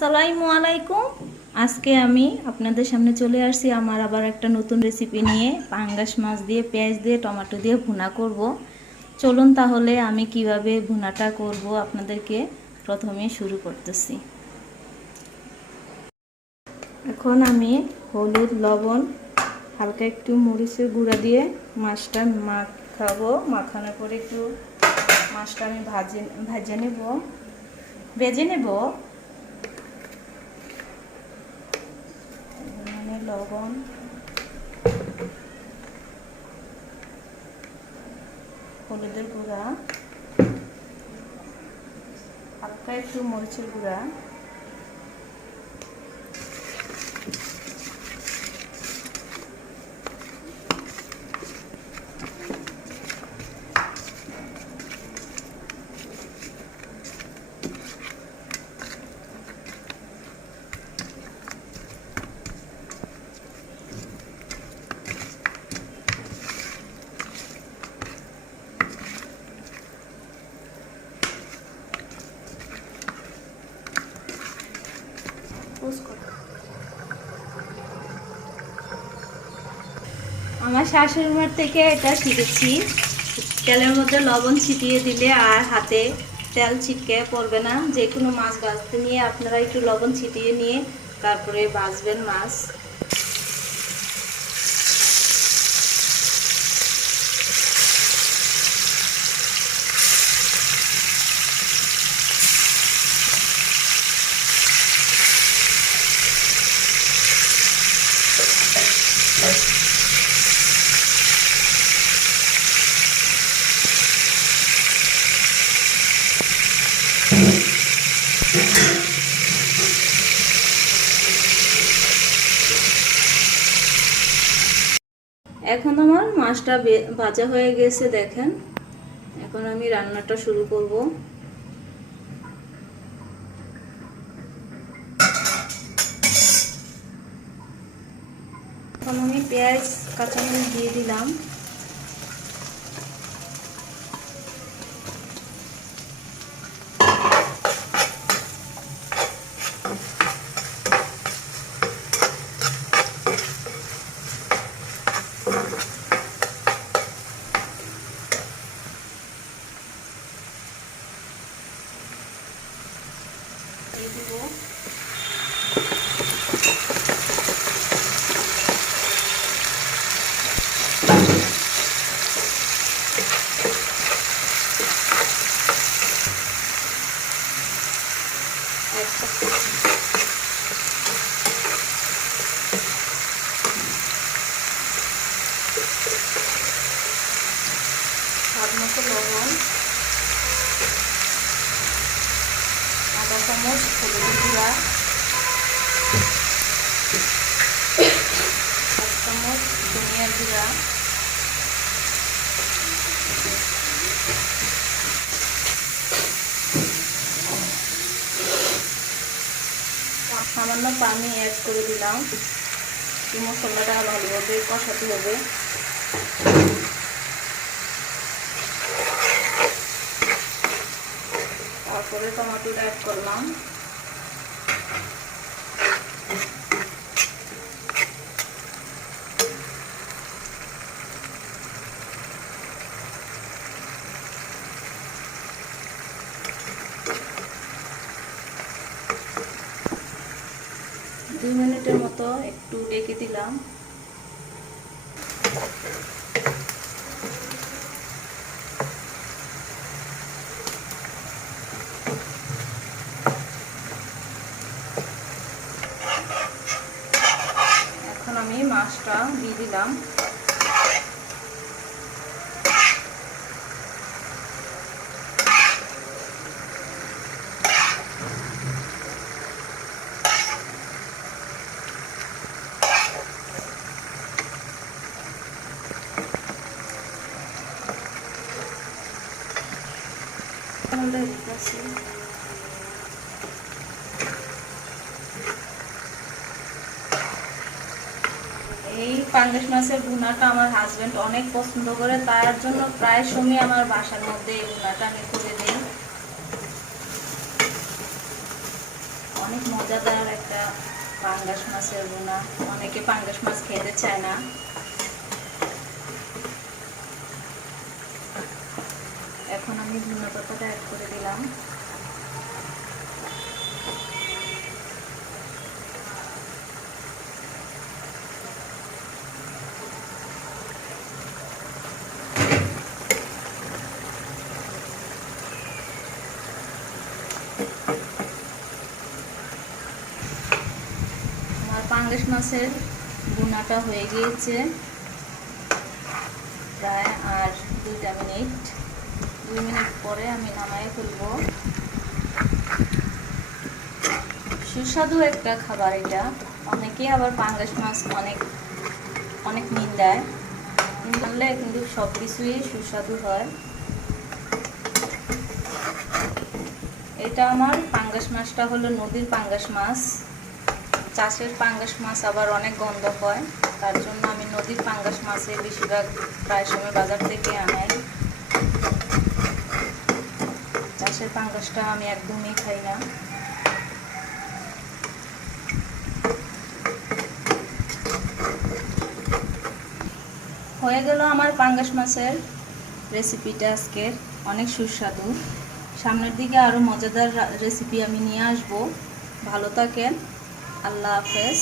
আসসালামু আলাইকুম। আজকে আমি আপনাদের সামনে চলে আসছি আমার আবার একটা নতুন রেসিপি নিয়ে। পাঙ্গাস মাছ দিয়ে পেঁয়াজ দিয়ে টমেটো দিয়ে ভুনা করব। চলুন তাহলে আমি কিভাবে ভুনাটা করব আপনাদেরকে প্রথমে শুরু করতেছি। এখন আমি হলুদ, লবণ, হালকা একটু মরিচের গুঁড়া দিয়ে মাছটা মাখাবো। মাখানোর পরে একটু মাছটা আমি ভেজে নেব। লবণ, হলুদের গুঁড়া, হালকা একটু মরিচের গুঁড়া, আমার শাশুড়ি মার থেকে এটা শিখেছি। তেলের মধ্যে লবণ ছিটিয়ে দিলে আর হাতে তেল ছিটকে পড়বে না। যে কোনো মাছ ভাজতে নিয়ে আপনারা একটু লবণ ছিটিয়ে নিয়ে তারপরে ভাজবেন মাছ। এখন আমার মাছটা ভাজা হয়ে গেছে, দেখেন। এখন আমি রান্নাটা শুরু করব। এখন আমি পেঁয়াজ, কাঁচামরিচ দিয়ে দিলাম। দিয়ে দিব স্বাদ মতো লবণ, আধা চামচ হলুদের গুঁড়া, 1 চামচ ধনিয়ার গুঁড়া, সামান্য পানি অ্যাড করে দিলাম। মশলাটা ভালোভাবে কষাতে হবে। তারপরে টমেটোটা অ্যাড করলাম। দুই মিনিটের মতো একটু ঢেকে দিলাম। এখন আমি মাছটা দিয়ে দিলাম। এই পাঙ্গাস মাছের ভুনাটা আমার হাজবেন্ড অনেক পছন্দ করে, তার জন্য প্রায় সময় আমার বাসার মধ্যে এই ভুনাটা আমি করে দিই। অনেক মজাদার একটা পাঙ্গাস মাছের ভুনা। অনেকে পাঙ্গাস মাছ খেতে চায় না। এখন আমি ধনিয়া পাতাটা অ্যাড করে দিলাম। আমার পাঙ্গাস মাছের ভুনাটা হয়ে গিয়েছে প্রায় আর 2 মিনিট পরে আমি নামায়ে ফেলবো। সুস্বাদু একটা খাবার এটা। অনেকেই আবার পাঙ্গাস মাছ অনেক নিন্দায়, কিন্তু কিন্তু সব কিছুই সুস্বাদু হয়। এটা আমার পাঙ্গাস মাছটা হলো নদীর পাঙ্গাস মাছ। চাষের পাঙ্গাস মাছ আবার অনেক গন্ধ হয়, তার জন্য আমি নদীর পাঙ্গাস মাছে বেশিরভাগ প্রায় সময় বাজার থেকে আনাই। চাষের পাঙ্গাসটা আমি একদমই খাই না। হয়ে গেল আমার পাঙ্গাস মাছের রেসিপিটা আজকের, অনেক সুস্বাদু। সামনের দিকে আরও মজাদার রেসিপি আমি নিয়ে আসবো। ভালো থাকেন, আল্লাহ হাফেজ।